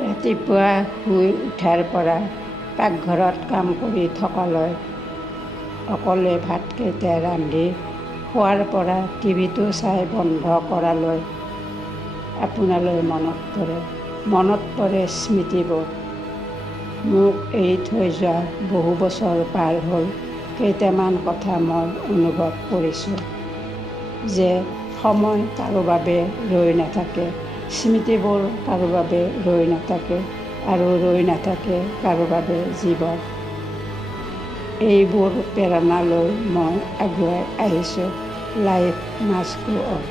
ৰাতিপুৱা শুই উঠাৰ পৰা পাকঘৰত কাম কৰি থকালৈ, অকলে ভাতকেইটা ৰান্ধি খোৱাৰ পৰা টিভিটো চাই বন্ধ কৰালৈ আপোনালৈ মনত পৰে স্মৃতিবোৰ। মোক এৰি থৈ যোৱা বহু বছৰ পাৰ হ'ল। কেইটামান কথা মই অনুভৱ কৰিছোঁ যে সময় কাৰো বাবে ৰৈ নাথাকে, স্মৃতিবোৰ কাৰো বাবে ৰৈ নাথাকে আৰু ৰৈ নাথাকে কাৰো বাবে জীৱন। এইবোৰ প্ৰেৰণা লৈ মই আগুৱাই আহিছোঁ। Life must go on.